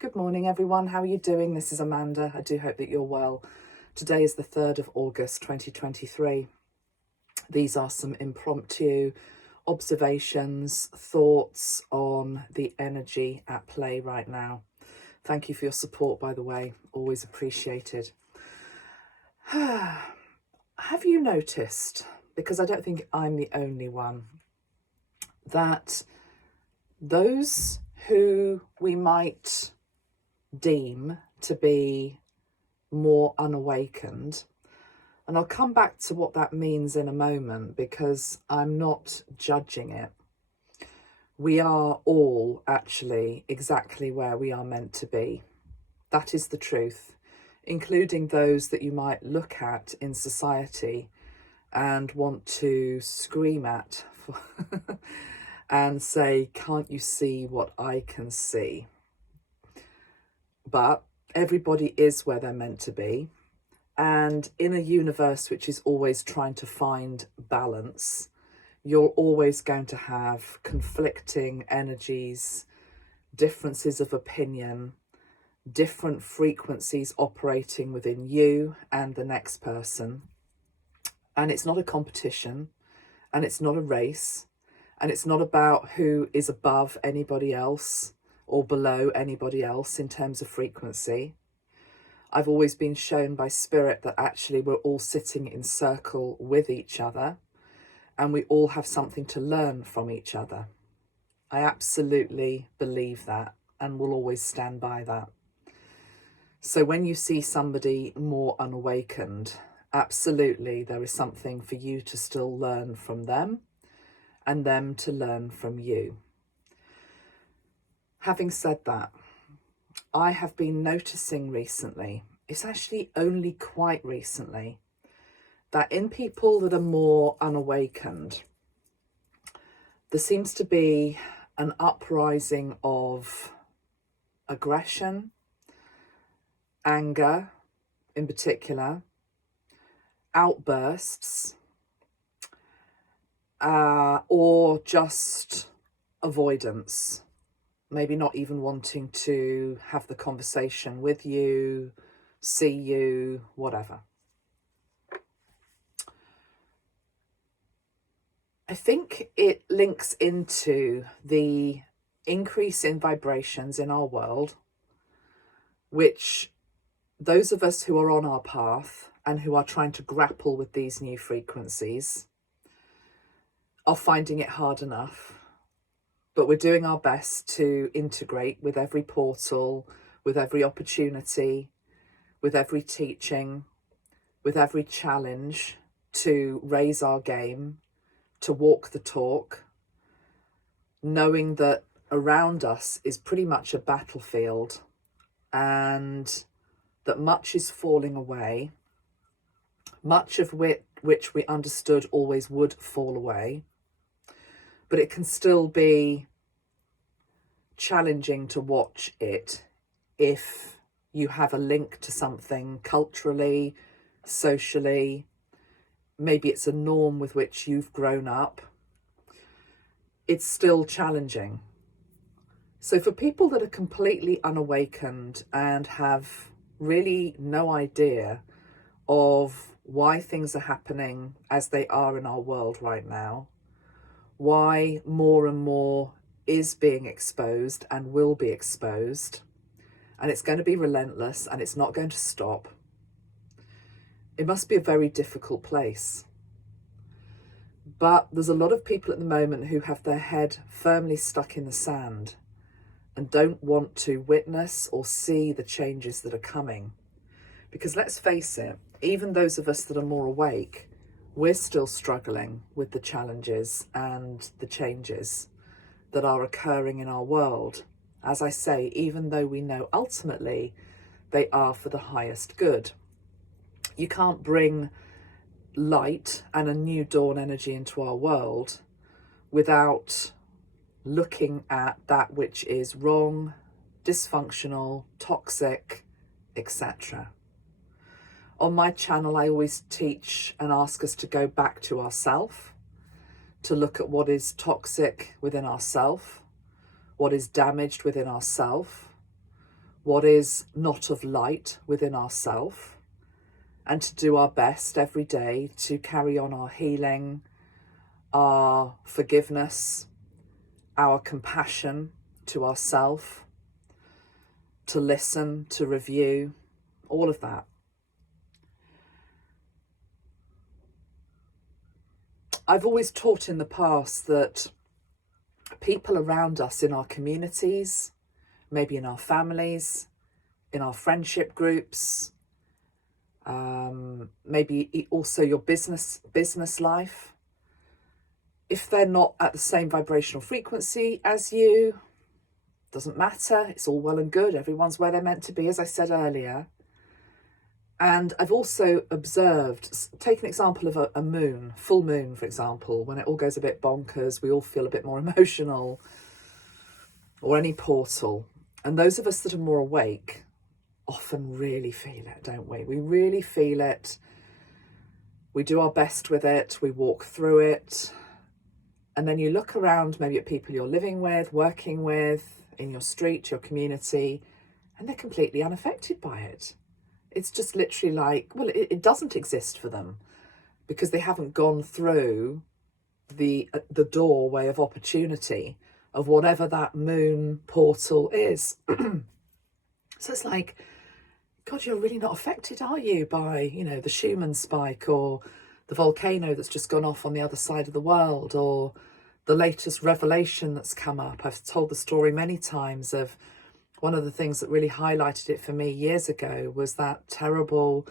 Good morning, everyone. How are you doing? This is Amanda. I do hope that you're well. Today is the 3rd of August, 2023. These are some impromptu observations, thoughts on the energy at play right now. Thank you for your support, by the way. Always appreciated. Have you noticed, because I don't think I'm the only one, that those who we might deem to be more unawakened, and I'll come back to what that means in a moment because I'm not judging it. We are all actually exactly where we are meant to be. That is the truth, including those that you might look at in society and want to scream at and say, can't you see what I can see? But everybody is where they're meant to be. And in a universe which is always trying to find balance, you're always going to have conflicting energies, differences of opinion, different frequencies operating within you and the next person. And it's not a competition, and it's not a race, and it's not about who is above anybody else or below anybody else in terms of frequency. I've always been shown by spirit that actually we're all sitting in circle with each other and we all have something to learn from each other. I absolutely believe that and will always stand by that. So when you see somebody more unawakened, absolutely there is something for you to still learn from them and them to learn from you. Having said that, I have been noticing recently, it's actually only quite recently, that in people that are more unawakened, there seems to be an uprising of aggression, anger in particular, outbursts, or just avoidance. Maybe not even wanting to have the conversation with you, see you, whatever. I think it links into the increase in vibrations in our world, which those of us who are on our path and who are trying to grapple with these new frequencies are finding it hard enough. But we're doing our best to integrate with every portal, with every opportunity, with every teaching, with every challenge to raise our game, to walk the talk, knowing that around us is pretty much a battlefield and that much is falling away, much of which we understood always would fall away, but it can still be challenging to watch it if you have a link to something culturally, socially, maybe it's a norm with which you've grown up. It's still challenging. So for people that are completely unawakened and have really no idea of why things are happening as they are in our world right now, why more and more is being exposed and will be exposed, and it's going to be relentless and it's not going to stop. It must be a very difficult place. But there's a lot of people at the moment who have their head firmly stuck in the sand and don't want to witness or see the changes that are coming. Because let's face it, even those of us that are more awake, we're still struggling with the challenges and the changes that are occurring in our world. As I say, even though we know ultimately they are for the highest good. You can't bring light and a new dawn energy into our world without looking at that which is wrong, dysfunctional, toxic, etc. On my channel, I always teach and ask us to go back to ourself, to look at what is toxic within ourself, what is damaged within ourself, what is not of light within ourselves, and to do our best every day to carry on our healing, our forgiveness, our compassion to ourselves, to listen, to review, all of that. I've always taught in the past that people around us in our communities, maybe in our families, in our friendship groups, maybe also your business life, if they're not at the same vibrational frequency as you, doesn't matter, it's all well and good, everyone's where they're meant to be, as I said earlier. And I've also observed, take an example of a moon, full moon, for example, when it all goes a bit bonkers, we all feel a bit more emotional, or any portal. And those of us that are more awake often really feel it, don't we? We really feel it. We do our best with it. We walk through it. And then you look around maybe at people you're living with, working with, in your street, your community, and they're completely unaffected by it. It's just literally like, well, it doesn't exist for them because they haven't gone through the doorway of opportunity of whatever that moon portal is. So it's like, God, you're really not affected, are you, by, you know, the Schumann spike or the volcano that's just gone off on the other side of the world, or the latest revelation that's come up. I've told the story many times of one of the things that really highlighted it for me years ago was that terrible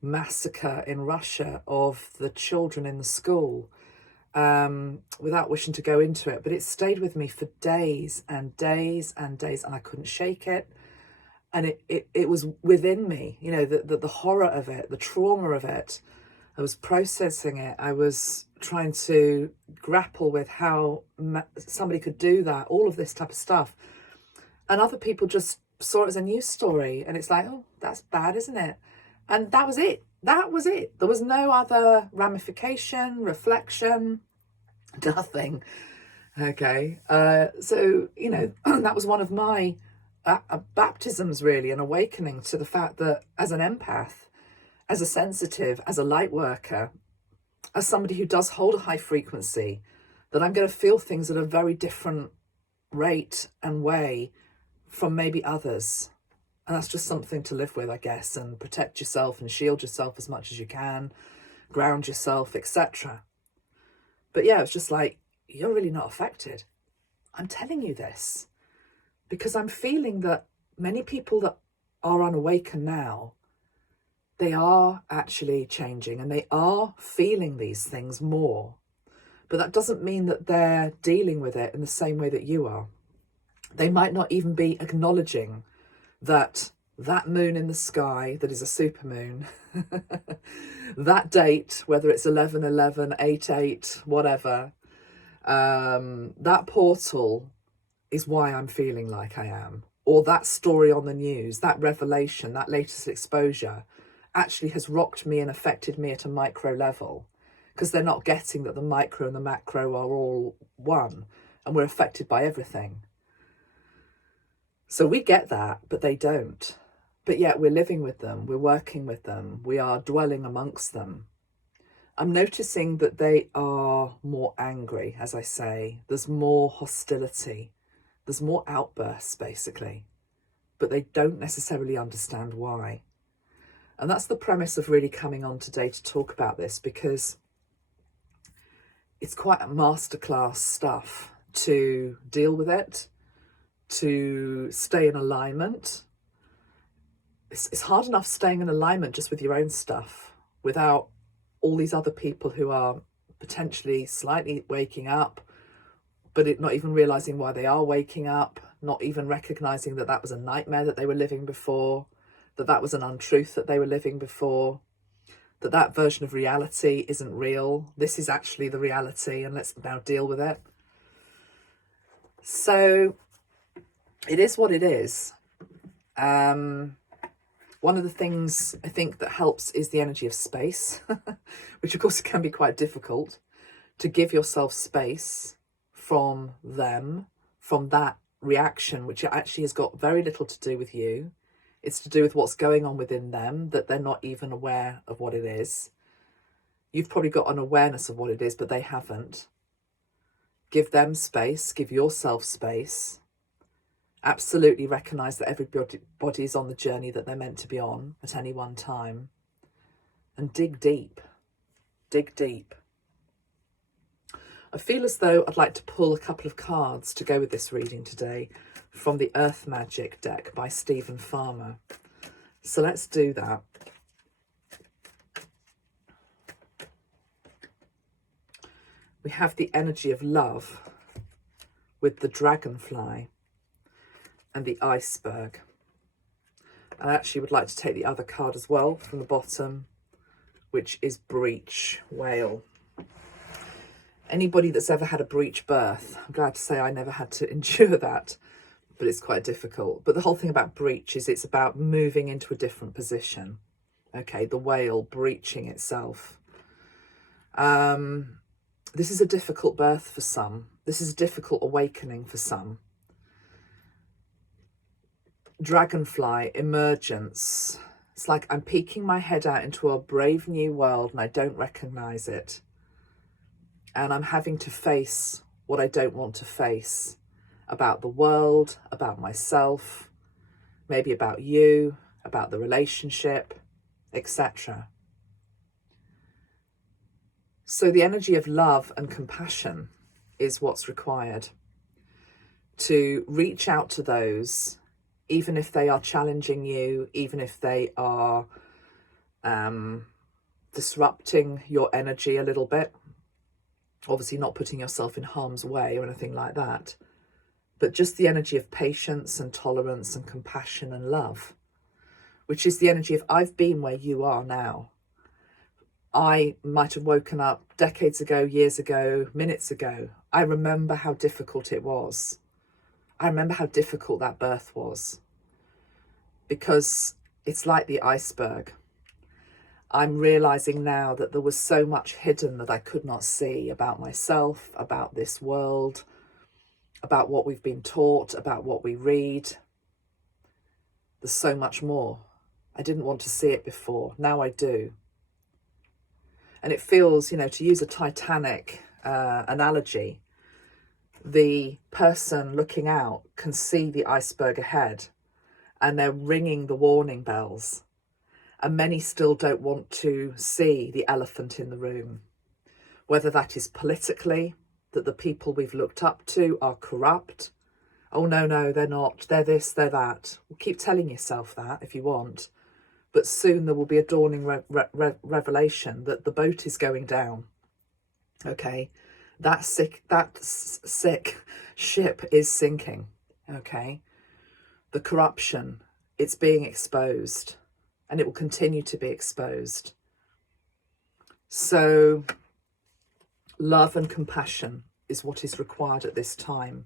massacre in Russia of the children in the school, without wishing to go into it. But it stayed with me for days and days and days, and I couldn't shake it. And it was within me, you know, the horror of it, the trauma of it. I was processing it. I was trying to grapple with how somebody could do that, all of this type of stuff. And other people just saw it as a news story. And it's like, oh, that's bad, isn't it? And that was it. That was it. There was no other ramification, reflection, nothing. Okay. So, you know, that was one of my baptisms, really, an awakening to the fact that as an empath, as a sensitive, as a light worker, as somebody who does hold a high frequency, that I'm going to feel things at a very different rate and way from maybe others. And that's just something to live with, I guess, and protect yourself and shield yourself as much as you can, ground yourself, etc. But yeah, it's just like, you're really not affected. I'm telling you this because I'm feeling that many people that are unawakened now, they are actually changing and they are feeling these things more. But that doesn't mean that they're dealing with it in the same way that you are. They might not even be acknowledging that that moon in the sky that is a supermoon, that date, whether it's 11/11, 8/8, whatever, that portal is why I'm feeling like I am. Or that story on the news, that revelation, that latest exposure actually has rocked me and affected me at a micro level, because they're not getting that the micro and the macro are all one and we're affected by everything. So we get that, but they don't. But yet we're living with them, we're working with them, we are dwelling amongst them. I'm noticing that they are more angry, as I say. There's more hostility. There's more outbursts, basically. But they don't necessarily understand why. And that's the premise of really coming on today to talk about this, because it's quite a masterclass stuff to deal with it, to stay in alignment. It's hard enough staying in alignment just with your own stuff without all these other people who are potentially slightly waking up, but not even realizing why they are waking up, not even recognizing that that was a nightmare that they were living before, that that was an untruth that they were living before, that that version of reality isn't real. This is actually the reality, and let's now deal with it. So it is what it is. One of the things I think that helps is the energy of space, which of course can be quite difficult, to give yourself space from them, from that reaction, which actually has got very little to do with you. It's to do with what's going on within them, that they're not even aware of what it is. You've probably got an awareness of what it is, but they haven't. Give them space, give yourself space. Absolutely recognise that everybody is on the journey that they're meant to be on at any one time. And dig deep. Dig deep. I feel as though I'd like to pull a couple of cards to go with this reading today from the Earth Magic deck by Stephen Farmer. So let's do that. We have the energy of love with the dragonfly and the iceberg. I actually would like to take the other card as well from the bottom, which is breech, whale. Anybody that's ever had a breech birth, I'm glad to say I never had to endure that, but it's quite difficult. But the whole thing about breech is it's about moving into a different position. Okay, the whale breaching itself. This is a difficult birth for some. This is a difficult awakening for some. Dragonfly, emergence. It's like I'm peeking my head out into a brave new world and I don't recognise it. And I'm having to face what I don't want to face about the world, about myself, maybe about you, about the relationship, etc. So the energy of love and compassion is what's required to reach out to those, even if they are challenging you, even if they are disrupting your energy a little bit. Obviously not putting yourself in harm's way or anything like that, but just the energy of patience and tolerance and compassion and love, which is the energy of I've been where you are now. I might have woken up decades ago, years ago, minutes ago. I remember how difficult it was. I remember how difficult that birth was, because it's like the iceberg. I'm realising now that there was so much hidden that I could not see about myself, about this world, about what we've been taught, about what we read. There's so much more. I didn't want to see it before. Now I do. And it feels, you know, to use a Titanic analogy, the person looking out can see the iceberg ahead and they're ringing the warning bells. And many still don't want to see the elephant in the room, whether that is politically, that the people we've looked up to are corrupt. Oh, no, they're not. They're this, they're that. Well, keep telling yourself that if you want. But soon there will be a dawning revelation that the boat is going down. Okay, that sick ship is sinking. Okay, the corruption, it's being exposed. And it will continue to be exposed. So love and compassion is what is required at this time.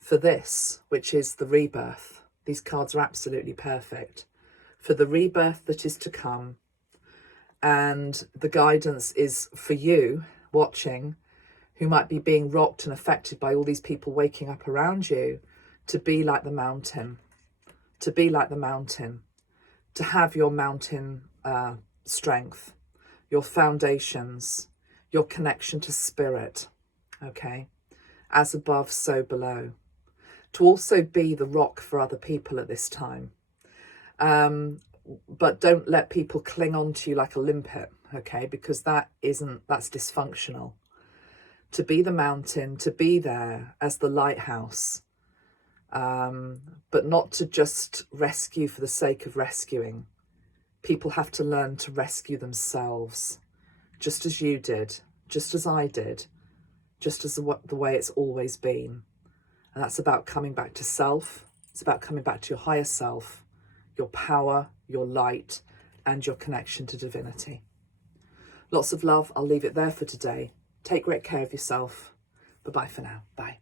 For this, which is the rebirth, these cards are absolutely perfect. For the rebirth that is to come. And the guidance is for you watching, who might be being rocked and affected by all these people waking up around you, to be like the mountain. To be like the mountain. To have your mountain strength, your foundations, your connection to spirit, okay? As above, so below. To also be the rock for other people at this time. But don't let people cling on to you like a limpet, okay? Because that's dysfunctional. To be the mountain, to be there as the lighthouse, but not to just rescue for the sake of rescuing. People have to learn to rescue themselves, just as you did, just as I did, just as the way it's always been. And that's about coming back to self. It's about coming back to your higher self, your power, your light, and your connection to divinity. Lots of love. I'll leave it there for today. Take great care of yourself. Bye-bye for now. Bye.